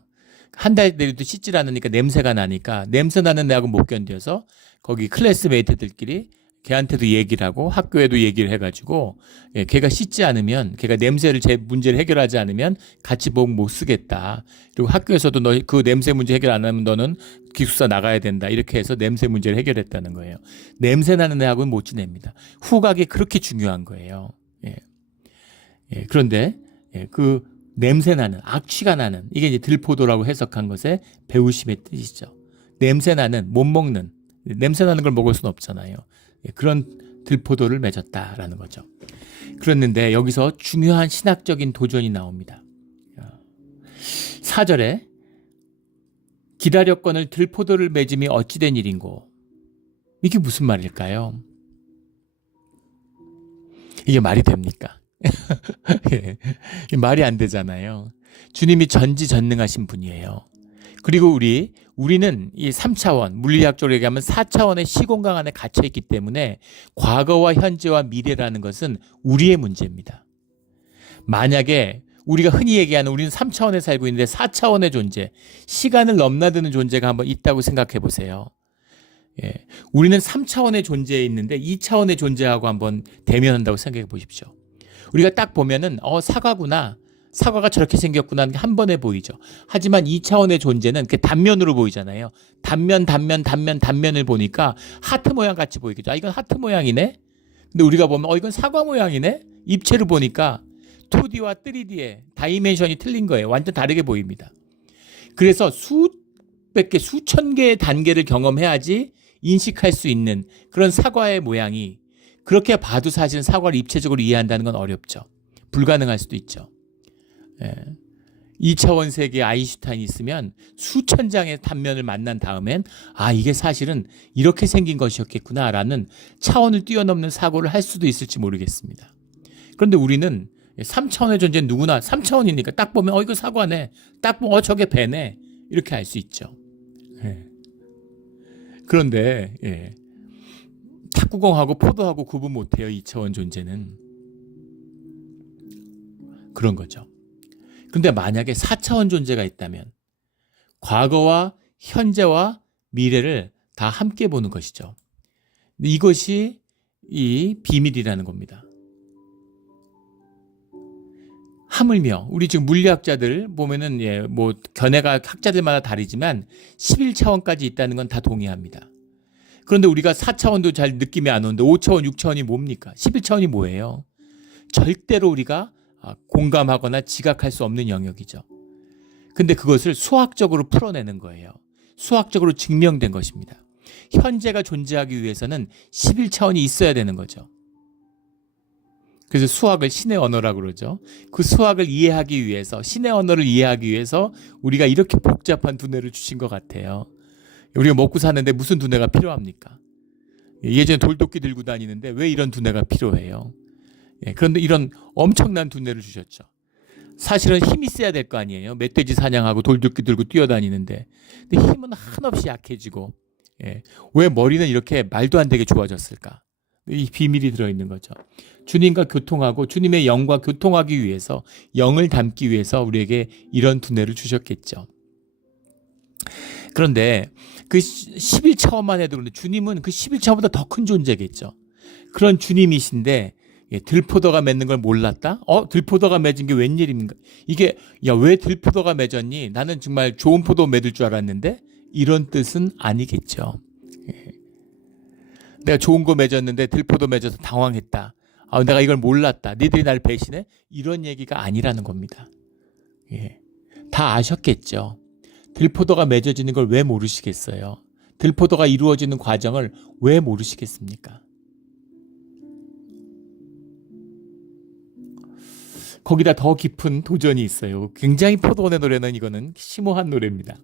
한 달 내리도 씻질 않으니까 냄새가 나니까 냄새 나는 애하고 못 견뎌서 거기 클래스메이트들끼리 걔한테도 얘기를 하고 학교에도 얘기를 해가지고 걔가 씻지 않으면 걔가 문제를 해결하지 않으면 같이 못 쓰겠다. 그리고 학교에서도 너 그 냄새 문제 해결 안 하면 너는 기숙사 나가야 된다. 이렇게 해서 냄새 문제를 해결했다는 거예요. 냄새 나는 애하고는 못 지냅니다. 후각이 그렇게 중요한 거예요. 그런데 그 냄새 나는 악취가 나는 이게 이제 들포도라고 해석한 것의 배우심의 뜻이죠. 냄새 나는 못 먹는 냄새 나는 걸 먹을 수는 없잖아요. 그런 들포도를 맺었다라는 거죠. 그랬는데 여기서 중요한 신학적인 도전이 나옵니다. 4절에 기다렸거늘 들포도를 맺음이 어찌된 일인고. 이게 무슨 말일까요? 이게 말이 됩니까? 말이 안 되잖아요. 주님이 전지전능하신 분이에요. 그리고 우리는 이 3차원, 물리학적으로 얘기하면 4차원의 시공간 안에 갇혀있기 때문에 과거와 현재와 미래라는 것은 우리의 문제입니다. 만약에 우리가 흔히 얘기하는 우리는 3차원에 살고 있는데 4차원의 존재, 시간을 넘나드는 존재가 한번 있다고 생각해 보세요. 우리는 3차원의 존재에 있는데 2차원의 존재하고 한번 대면한다고 생각해 보십시오. 우리가 딱 보면은 사과구나. 사과가 저렇게 생겼구나 하는 게 한 번에 보이죠. 하지만 2차원의 존재는 그 단면으로 보이잖아요. 단면을 보니까 하트 모양 같이 보이겠죠. 이건 하트 모양이네. 근데 우리가 보면 이건 사과 모양이네. 입체로 보니까 2D와 3D의 다이멘션이 틀린 거예요. 완전 다르게 보입니다. 그래서 수백 개, 수천 개의 단계를 경험해야지 인식할 수 있는 그런 사과의 모양이 그렇게 봐도 사실은 사과를 입체적으로 이해한다는 건 어렵죠. 불가능할 수도 있죠. 2차원 세계에 아인슈타인이 있으면 수천 장의 단면을 만난 다음엔 이게 사실은 이렇게 생긴 것이었겠구나라는 차원을 뛰어넘는 사고를 할 수도 있을지 모르겠습니다. 그런데 우리는 3차원의 존재는 누구나 3차원이니까 딱 보면 이거 사과네, 딱 보면 저게 배네 이렇게 알 수 있죠. 그런데 탁구공하고 포도하고 구분 못해요. 2차원 존재는. 그런 거죠. 그런데 만약에 4차원 존재가 있다면 과거와 현재와 미래를 다 함께 보는 것이죠. 이것이 이 비밀이라는 겁니다. 하물며 우리 지금 물리학자들 보면은 견해가 학자들마다 다르지만 11차원까지 있다는 건 다 동의합니다. 그런데 우리가 4차원도 잘 느낌이 안 오는데 5차원, 6차원이 뭡니까? 11차원이 뭐예요? 절대로 우리가 공감하거나 지각할 수 없는 영역이죠. 근데 그것을 수학적으로 풀어내는 거예요. 수학적으로 증명된 것입니다. 현재가 존재하기 위해서는 11차원이 있어야 되는 거죠. 그래서 수학을 신의 언어라고 그러죠. 그 수학을 이해하기 위해서, 신의 언어를 이해하기 위해서 우리가 이렇게 복잡한 두뇌를 주신 것 같아요. 우리가 먹고 사는데 무슨 두뇌가 필요합니까? 예전에 돌도끼 들고 다니는데 왜 이런 두뇌가 필요해요? 그런데 이런 엄청난 두뇌를 주셨죠. 사실은 힘이 세야 될 거 아니에요. 멧돼지 사냥하고 돌도끼 들고 뛰어다니는데. 근데 힘은 한없이 약해지고, 왜 머리는 이렇게 말도 안 되게 좋아졌을까? 이 비밀이 들어있는 거죠. 주님과 교통하고 주님의 영과 교통하기 위해서, 영을 담기 위해서 우리에게 이런 두뇌를 주셨겠죠. 그런데 그 11차원만 해도 그런데 주님은 그 11차원보다 더 큰 존재겠죠. 그런 주님이신데 들포도가 맺는 걸 몰랐다? 들포도가 맺은 게 웬일입니까? 이게 왜 들포도가 맺었니? 나는 정말 좋은 포도 맺을 줄 알았는데 이런 뜻은 아니겠죠. 내가 좋은 거 맺었는데 들포도 맺어서 당황했다. 내가 이걸 몰랐다. 니들이 날 배신해? 이런 얘기가 아니라는 겁니다. 다 아셨겠죠. 들포도가 맺어지는 걸 왜 모르시겠어요? 들포도가 이루어지는 과정을 왜 모르시겠습니까? 거기다 더 깊은 도전이 있어요. 굉장히 포도원의 노래는 이거는 심오한 노래입니다.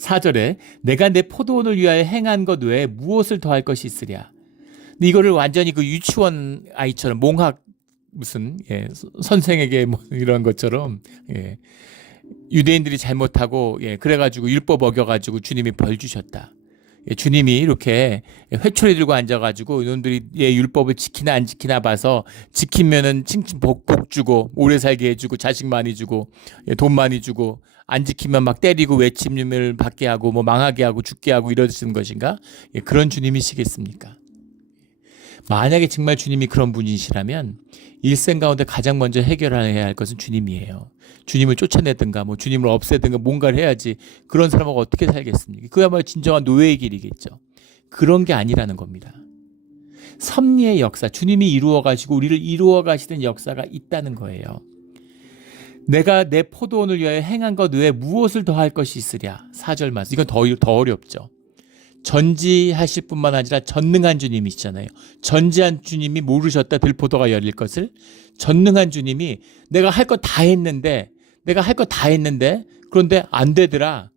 4절에 내가 내 포도원을 위하여 행한 것 외에 무엇을 더할 것이 있으랴. 근데 이거를 완전히 그 유치원 아이처럼 몽학 무슨 선생에게 뭐 이런 것처럼 유대인들이 잘못하고 그래가지고 율법 어겨가지고 주님이 벌 주셨다. 주님이 이렇게 회초리 들고 앉아가지고 이놈들이 율법을 지키나 안 지키나 봐서 지키면은 칭칭 복 주고 오래 살게 해주고 자식 많이 주고 돈 많이 주고 안 지키면 막 때리고 외침을 받게 하고 뭐 망하게 하고 죽게 하고 이러시는 것인가? 그런 주님이시겠습니까? 만약에 정말 주님이 그런 분이시라면 일생 가운데 가장 먼저 해결해야 할 것은 주님이에요. 주님을 쫓아내든가 뭐 주님을 없애든가 뭔가를 해야지 그런 사람하고 어떻게 살겠습니까? 그야말로 진정한 노예의 길이겠죠. 그런 게 아니라는 겁니다. 섭리의 역사, 주님이 이루어 가시고 우리를 이루어 가시는 역사가 있다는 거예요. 내가 내 포도원을 위하여 행한 것 외에 무엇을 더할 것이 있으랴. 4절 말씀. 이건 더 어렵죠. 전지하실 뿐만 아니라 전능한 주님이시잖아요. 전지한 주님이 모르셨다 들포도가 열릴 것을. 전능한 주님이 내가 할 거 다 했는데 그런데 안 되더라.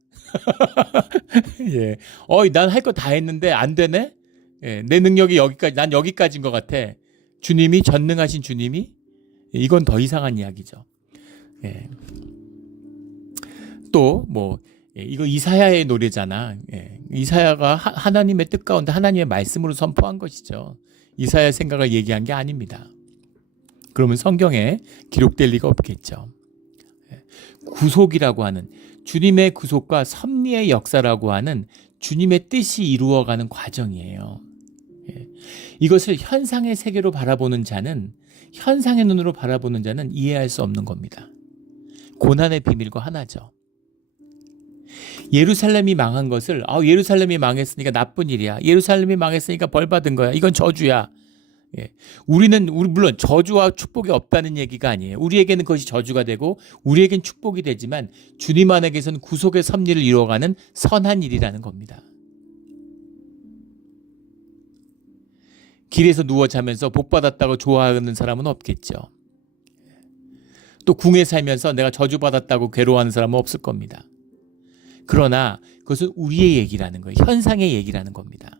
난 할 거 다 했는데 안 되네. 내 능력이 여기까지, 난 여기까지인 것 같아. 주님이, 전능하신 주님이, 이건 더 이상한 이야기죠. 또 이거 이사야의 노래잖아. 이사야가 하나님의 뜻 가운데 하나님의 말씀으로 선포한 것이죠. 이사야의 생각을 얘기한 게 아닙니다. 그러면 성경에 기록될 리가 없겠죠. 구속이라고 하는 주님의 구속과 섭리의 역사라고 하는 주님의 뜻이 이루어가는 과정이에요. 이것을 현상의 세계로 바라보는 자는, 현상의 눈으로 바라보는 자는 이해할 수 없는 겁니다. 고난의 비밀과 하나죠. 예루살렘이 망한 것을 예루살렘이 망했으니까 나쁜 일이야. 예루살렘이 망했으니까 벌 받은 거야. 이건 저주야. 우리는 물론 저주와 축복이 없다는 얘기가 아니에요. 우리에게는 그것이 저주가 되고 우리에겐 축복이 되지만 주님 안에게서는 구속의 섭리를 이루어가는 선한 일이라는 겁니다. 길에서 누워 자면서 복 받았다고 좋아하는 사람은 없겠죠. 또 궁에 살면서 내가 저주받았다고 괴로워하는 사람은 없을 겁니다. 그러나 그것은 우리의 얘기라는 거예요. 현상의 얘기라는 겁니다.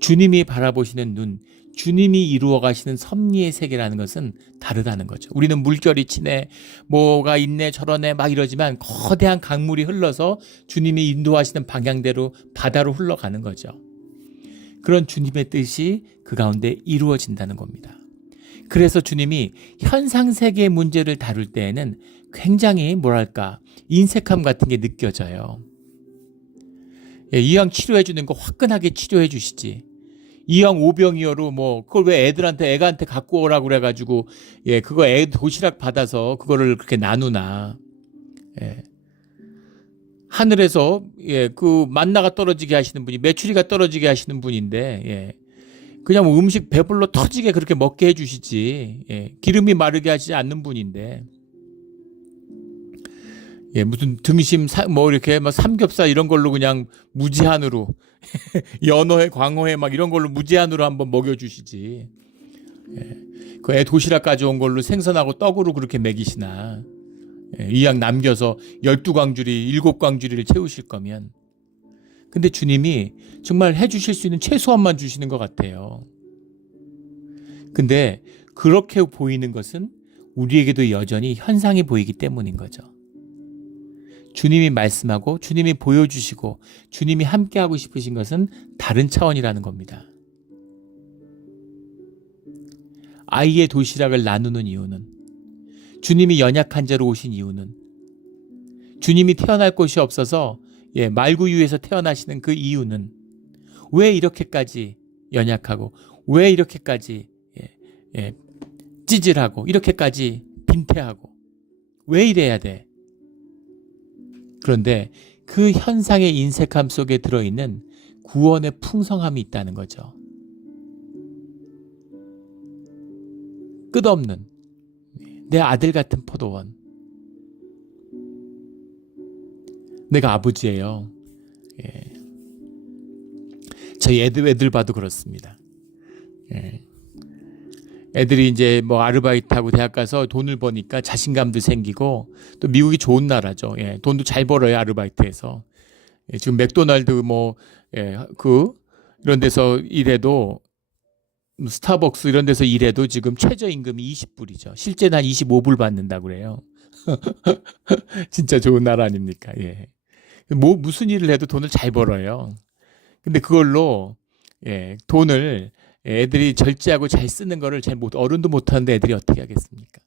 주님이 바라보시는 눈, 주님이 이루어 가시는 섭리의 세계라는 것은 다르다는 거죠. 우리는 물결이 치네, 뭐가 있네, 저러네 막 이러지만 거대한 강물이 흘러서 주님이 인도하시는 방향대로 바다로 흘러가는 거죠. 그런 주님의 뜻이 그 가운데 이루어진다는 겁니다. 그래서 주님이 현상 세계의 문제를 다룰 때에는 굉장히 인색함 같은 게 느껴져요. 이왕 치료해 주는 거 화끈하게 치료해 주시지. 이왕 오병이어로 그걸 왜 애가한테 갖고 오라고 그래가지고 그거 애 도시락 받아서 그거를 그렇게 나누나. 하늘에서 그 만나가 떨어지게 하시는 분이, 메추리가 떨어지게 하시는 분인데 그냥 음식 배불러 터지게 그렇게 먹게 해주시지. 기름이 마르게 하시지 않는 분인데 무슨 등심 이렇게 삼겹살 이런 걸로 그냥 무제한으로 연어회, 광어회 이런 걸로 무제한으로 한번 먹여주시지. 그 애 도시락 가져온 걸로 생선하고 떡으로 그렇게 먹이시나. 이왕 남겨서 12광주리 7광주리를 채우실 거면. 근데 주님이 정말 해주실 수 있는 최소한만 주시는 것 같아요. 근데 그렇게 보이는 것은 우리에게도 여전히 현상이 보이기 때문인 거죠. 주님이 말씀하고 주님이 보여주시고 주님이 함께하고 싶으신 것은 다른 차원이라는 겁니다. 아이의 도시락을 나누는 이유는, 주님이 연약한 자로 오신 이유는, 주님이 태어날 곳이 없어서 말구유에서 태어나시는 그 이유는, 왜 이렇게까지 연약하고 왜 이렇게까지 찌질하고 이렇게까지 빈태하고 왜 이래야 돼? 그런데 그 현상의 인색함 속에 들어있는 구원의 풍성함이 있다는 거죠. 끝없는 내 아들 같은 포도원. 내가 아버지예요. 저희 애들 봐도 그렇습니다. 애들이 이제 뭐 아르바이트하고 대학 가서 돈을 버니까 자신감도 생기고, 또 미국이 좋은 나라죠. 돈도 잘 벌어요, 아르바이트해서. 지금 맥도날드 이런 데서 일해도, 스타벅스 이런 데서 일해도 지금 최저임금이 20불이죠. 실제는 한 25불 받는다고 그래요. 진짜 좋은 나라 아닙니까? 무슨 일을 해도 돈을 잘 벌어요. 근데 그걸로 돈을 애들이 절제하고 잘 쓰는 거를 어른도 못하는데 애들이 어떻게 하겠습니까?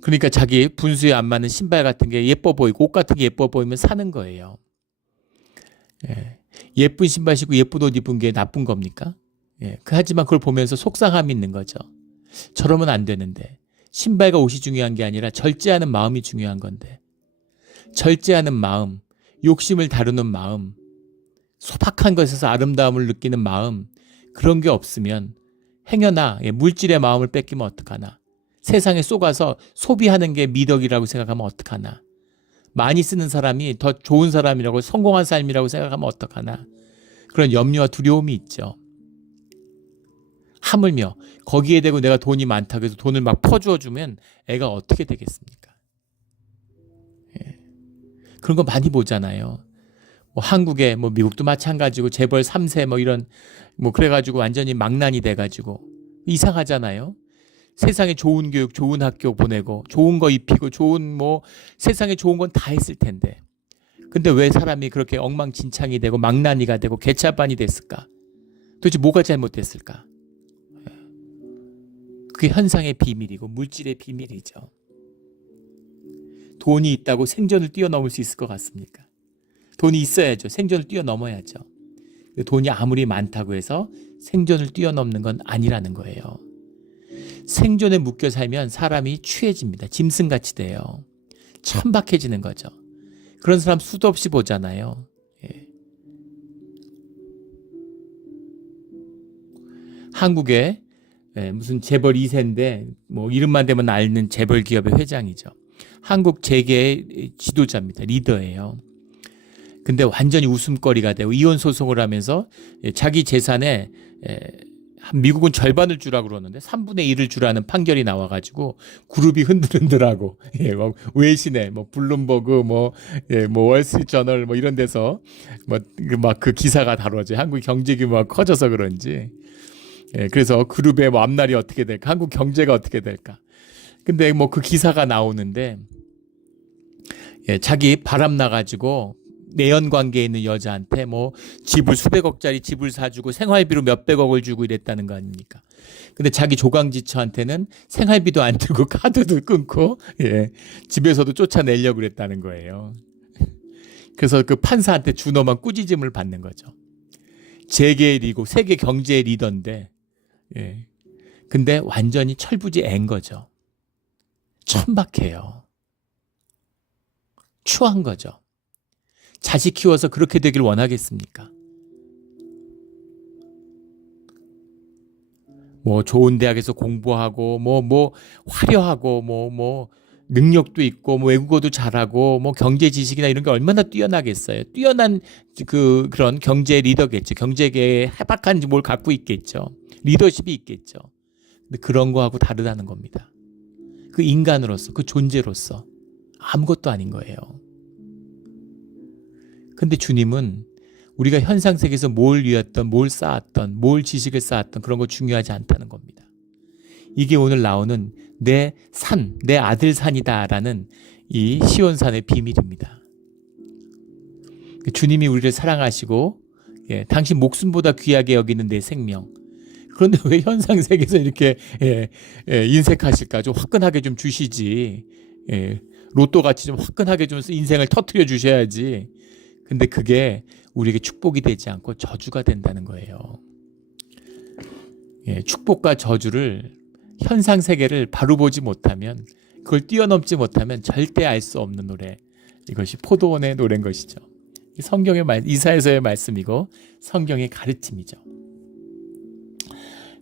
그러니까 자기 분수에 안 맞는 신발 같은 게 예뻐 보이고 옷 같은 게 예뻐 보이면 사는 거예요. 예쁜 신발 신고 예쁜 옷 입은 게 나쁜 겁니까? 하지만 그걸 보면서 속상함이 있는 거죠. 저러면 안 되는데. 신발과 옷이 중요한 게 아니라 절제하는 마음이 중요한 건데. 절제하는 마음, 욕심을 다루는 마음, 소박한 것에서 아름다움을 느끼는 마음, 그런 게 없으면 행여나 물질의 마음을 뺏기면 어떡하나. 세상에 쏘가서 소비하는 게 미덕이라고 생각하면 어떡하나. 많이 쓰는 사람이 더 좋은 사람이라고, 성공한 삶이라고 생각하면 어떡하나. 그런 염려와 두려움이 있죠. 하물며 거기에 대고 내가 돈이 많다고 해서 돈을 막 퍼주어 주면 애가 어떻게 되겠습니까? 그런 거 많이 보잖아요. 뭐 한국에, 뭐 미국도 마찬가지고, 재벌 3세 뭐 이런, 뭐 그래가지고 완전히 망난이 돼가지고 이상하잖아요. 세상에 좋은 교육, 좋은 학교 보내고, 좋은 거 입히고, 세상에 좋은 건 다 했을 텐데. 근데 왜 사람이 그렇게 엉망진창이 되고 망난이가 되고 개차반이 됐을까? 도대체 뭐가 잘못됐을까? 그게 현상의 비밀이고 물질의 비밀이죠. 돈이 있다고 생존을 뛰어넘을 수 있을 것 같습니까? 돈이 있어야죠. 생존을 뛰어넘어야죠. 돈이 아무리 많다고 해서 생존을 뛰어넘는 건 아니라는 거예요. 생존에 묶여 살면 사람이 취해집니다. 짐승같이 돼요. 천박해지는 거죠. 그런 사람 수도 없이 보잖아요. 한국에 무슨 재벌 2세인데 뭐 이름만 대면 아는 재벌 기업의 회장이죠. 한국 재계의 지도자입니다. 리더예요. 근데 완전히 웃음거리가 되고 이혼 소송을 하면서 자기 재산에 미국은 절반을 주라고 그러는데 3분의 1을 주라는 판결이 나와가지고 그룹이 흔들흔들하고 외신에 블룸버그 월스트리트저널 이런 데서 막 그 기사가 다뤄져. 한국 경제 규모가 커져서 그런지. 그래서 그룹의 앞날이 어떻게 될까? 한국 경제가 어떻게 될까? 근데 그 기사가 나오는데 자기 바람 나가지고 내연 관계에 있는 여자한테 집을 수백억짜리 집을 사주고 생활비로 몇백억을 주고 이랬다는 거 아닙니까? 근데 자기 조강지처한테는 생활비도 안 주고 카드도 끊고 집에서도 쫓아내려고 그랬다는 거예요. 그래서 그 판사한테 준엄한 꾸짖음을 받는 거죠. 재계의 리고 세계 경제의 리더인데 근데 완전히 철부지 앤 거죠. 천박해요. 추한 거죠. 자식 키워서 그렇게 되길 원하겠습니까? 좋은 대학에서 공부하고 화려하고 능력도 있고 외국어도 잘하고 경제 지식이나 이런 게 얼마나 뛰어나겠어요. 뛰어난 그런 경제 리더겠죠. 경제계에 해박한 뭘 갖고 있겠죠. 리더십이 있겠죠. 근데 그런 거하고 다르다는 겁니다. 그 인간으로서, 그 존재로서 아무것도 아닌 거예요. 근데 주님은 우리가 현상 세계에서 뭘 위했던, 뭘 쌓았던, 뭘 지식을 쌓았던 그런 거 중요하지 않다는 겁니다. 이게 오늘 나오는 내 산, 내 아들 산이다라는 이 시온산의 비밀입니다. 주님이 우리를 사랑하시고 당신 목숨보다 귀하게 여기는 내 생명. 그런데 왜 현상 세계에서 이렇게 인색하실까? 좀 화끈하게 좀 주시지. 로또 같이 좀 화끈하게 좀 인생을 터뜨려 주셔야지. 근데 그게 우리에게 축복이 되지 않고 저주가 된다는 거예요. 축복과 저주를 현상 세계를 바로 보지 못하면, 그걸 뛰어넘지 못하면 절대 알 수 없는 노래. 이것이 포도원의 노래인 것이죠. 성경의 이사야서의 말씀이고 성경의 가르침이죠.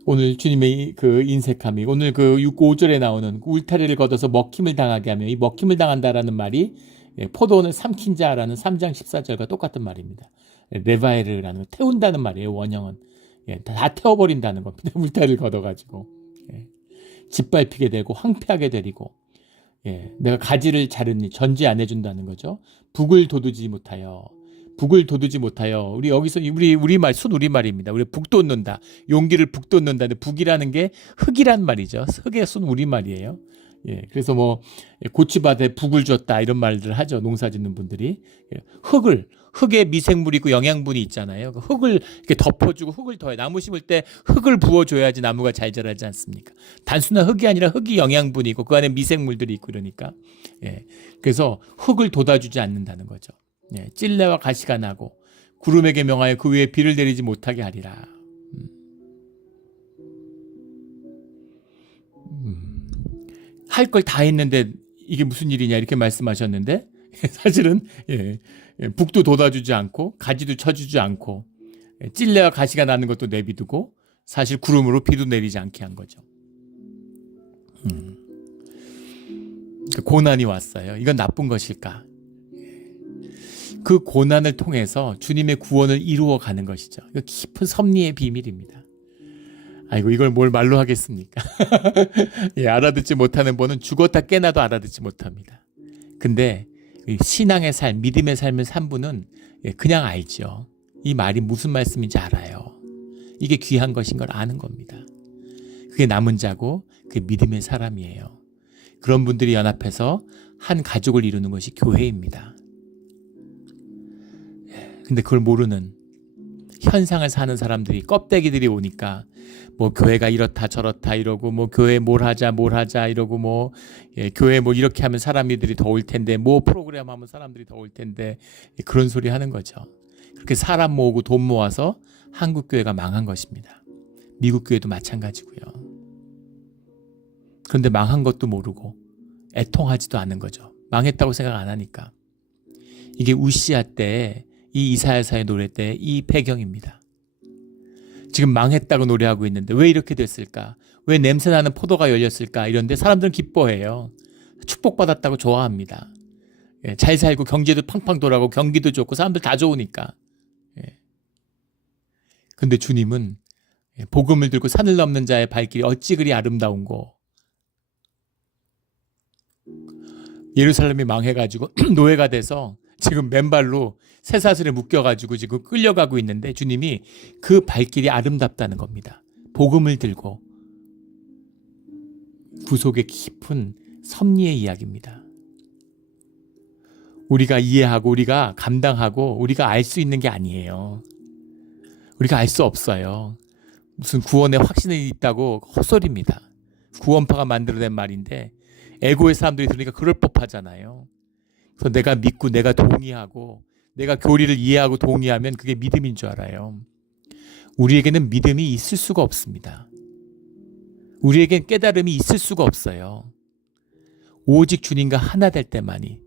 오늘 주님의 그 인색함이, 오늘 그 5절에 나오는 울타리를 걷어서 먹힘을 당하게 하며, 이 먹힘을 당한다라는 말이 포도원을 삼킨 자라는 3장 14절과 똑같은 말입니다. 레바에르라는, 태운다는 말이에요. 원형은 다 태워버린다는 겁니다. 울타리를 걷어가지고 짓밟히게 되고 황폐하게 되리고, 내가 가지를 자르니 전지 안 해준다는 거죠. 북을 돋우지 못하여, 우리 여기서 우리말, 순 우리말입니다. 우리 북돋는다, 용기를 북돋는다는데, 북이라는 게 흙이란 말이죠. 흙의 순 우리말이에요. 그래서 뭐 고추밭에 북을 줬다 이런 말들 하죠. 농사 짓는 분들이. 흙에 미생물이 있고 영양분이 있잖아요. 그 흙을 이렇게 덮어주고, 흙을 더해, 나무 심을 때 흙을 부어줘야지 나무가 잘 자라지 않습니까? 단순한 흙이 아니라 흙이 영양분이 있고 그 안에 미생물들이 있고 이러니까. 그래서 흙을 돋아주지 않는다는 거죠. 찔레와 가시가 나고 구름에게 명하여 그 위에 비를 내리지 못하게 하리라. 할 걸 다 했는데 이게 무슨 일이냐 이렇게 말씀하셨는데, 사실은 북도 돋아주지 않고 가지도 쳐주지 않고 찔레와 가시가 나는 것도 내비두고 사실 구름으로 비도 내리지 않게 한 거죠. 그 고난이 왔어요. 이건 나쁜 것일까? 그 고난을 통해서 주님의 구원을 이루어 가는 것이죠. 이거 깊은 섭리의 비밀입니다. 아이고, 이걸 뭘 말로 하겠습니까? 알아듣지 못하는 분은 죽었다 깨나도 알아듣지 못합니다. 근데 신앙의 삶, 믿음의 삶을 산 분은 그냥 알죠. 이 말이 무슨 말씀인지 알아요. 이게 귀한 것인 걸 아는 겁니다. 그게 남은 자고 그게 믿음의 사람이에요. 그런 분들이 연합해서 한 가족을 이루는 것이 교회입니다. 근데 그걸 모르는 현상을 사는 사람들이, 껍데기들이 오니까 뭐 교회가 이렇다 저렇다 이러고, 뭐 교회 뭘 하자 이러고, 뭐 교회 뭐 이렇게 하면 사람들이 더 올 텐데, 뭐 프로그램 하면 사람들이 더 올 텐데, 그런 소리 하는 거죠. 그렇게 사람 모으고 돈 모아서 한국 교회가 망한 것입니다. 미국 교회도 마찬가지고요. 그런데 망한 것도 모르고 애통하지도 않는 거죠. 망했다고 생각 안 하니까. 이게 우시아 때, 이 이사야서의 노래 때 이 배경입니다. 지금 망했다고 노래하고 있는데 왜 이렇게 됐을까? 왜 냄새나는 포도가 열렸을까? 이런데 사람들은 기뻐해요. 축복받았다고 좋아합니다. 잘 살고 경제도 팡팡 돌아가고 경기도 좋고 사람들 다 좋으니까. 근데 주님은 복음을 들고 산을 넘는 자의 발길이 어찌 그리 아름다운고, 예루살렘이 망해가지고 노예가 돼서 지금 맨발로 쇠사슬에 묶여가지고 지금 끌려가고 있는데, 주님이 그 발길이 아름답다는 겁니다. 복음을 들고. 구속의 깊은 섭리의 이야기입니다. 우리가 이해하고 우리가 감당하고 우리가 알 수 있는 게 아니에요. 우리가 알 수 없어요. 무슨 구원의 확신이 있다고 헛소리입니다. 구원파가 만들어낸 말인데 에고의 사람들이 들으니까 그럴 법하잖아요. 그래서 내가 믿고 내가 동의하고 내가 교리를 이해하고 동의하면 그게 믿음인 줄 알아요. 우리에게는 믿음이 있을 수가 없습니다. 우리에겐 깨달음이 있을 수가 없어요. 오직 주님과 하나 될 때만이,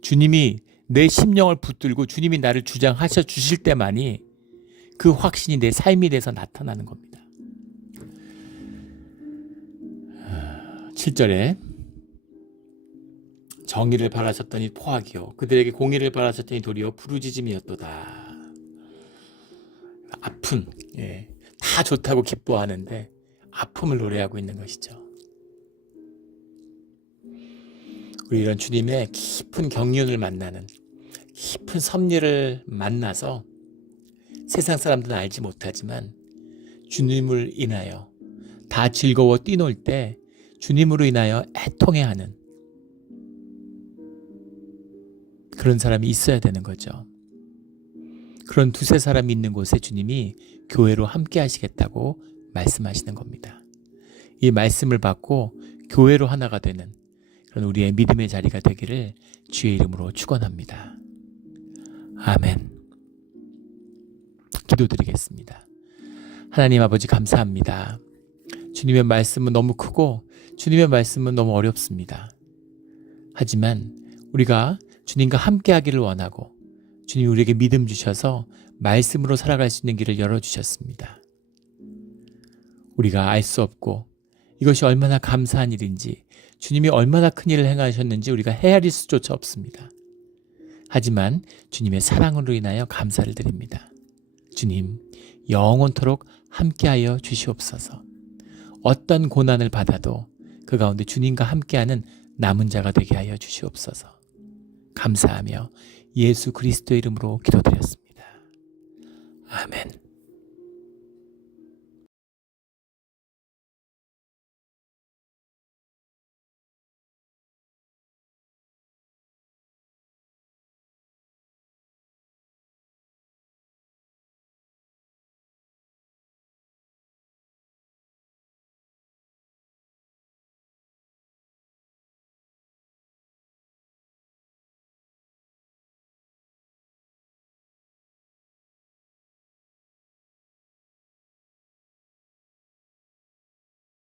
주님이 내 심령을 붙들고 주님이 나를 주장하셔 주실 때만이 그 확신이 내 삶이 돼서 나타나는 겁니다. 7절에 정의를 바라셨더니 포악이요, 그들에게 공의를 바라셨더니 도리어 부르짖음이었도다. 아픈, 다 다 좋다고 기뻐하는데 아픔을 노래하고 있는 것이죠. 우리 이런 주님의 깊은 경륜을 만나는, 깊은 섭리를 만나서 세상 사람들은 알지 못하지만 주님을 인하여 다 즐거워 뛰놀 때 주님으로 인하여 애통해하는 그런 사람이 있어야 되는 거죠. 그런 두세 사람이 있는 곳에 주님이 교회로 함께 하시겠다고 말씀하시는 겁니다. 이 말씀을 받고 교회로 하나가 되는 그런 우리의 믿음의 자리가 되기를 주의 이름으로 축원합니다. 아멘. 기도드리겠습니다. 하나님 아버지 감사합니다. 주님의 말씀은 너무 크고 주님의 말씀은 너무 어렵습니다. 하지만 우리가 주님과 함께 하기를 원하고 주님이 우리에게 믿음 주셔서 말씀으로 살아갈 수 있는 길을 열어주셨습니다. 우리가 알 수 없고 이것이 얼마나 감사한 일인지 주님이 얼마나 큰 일을 행하셨는지 우리가 헤아릴 수조차 없습니다. 하지만 주님의 사랑으로 인하여 감사를 드립니다. 주님, 영원토록 함께하여 주시옵소서. 어떤 고난을 받아도 그 가운데 주님과 함께하는 남은 자가 되게 하여 주시옵소서. 감사하며 예수 그리스도의 이름으로 기도드렸습니다. 아멘.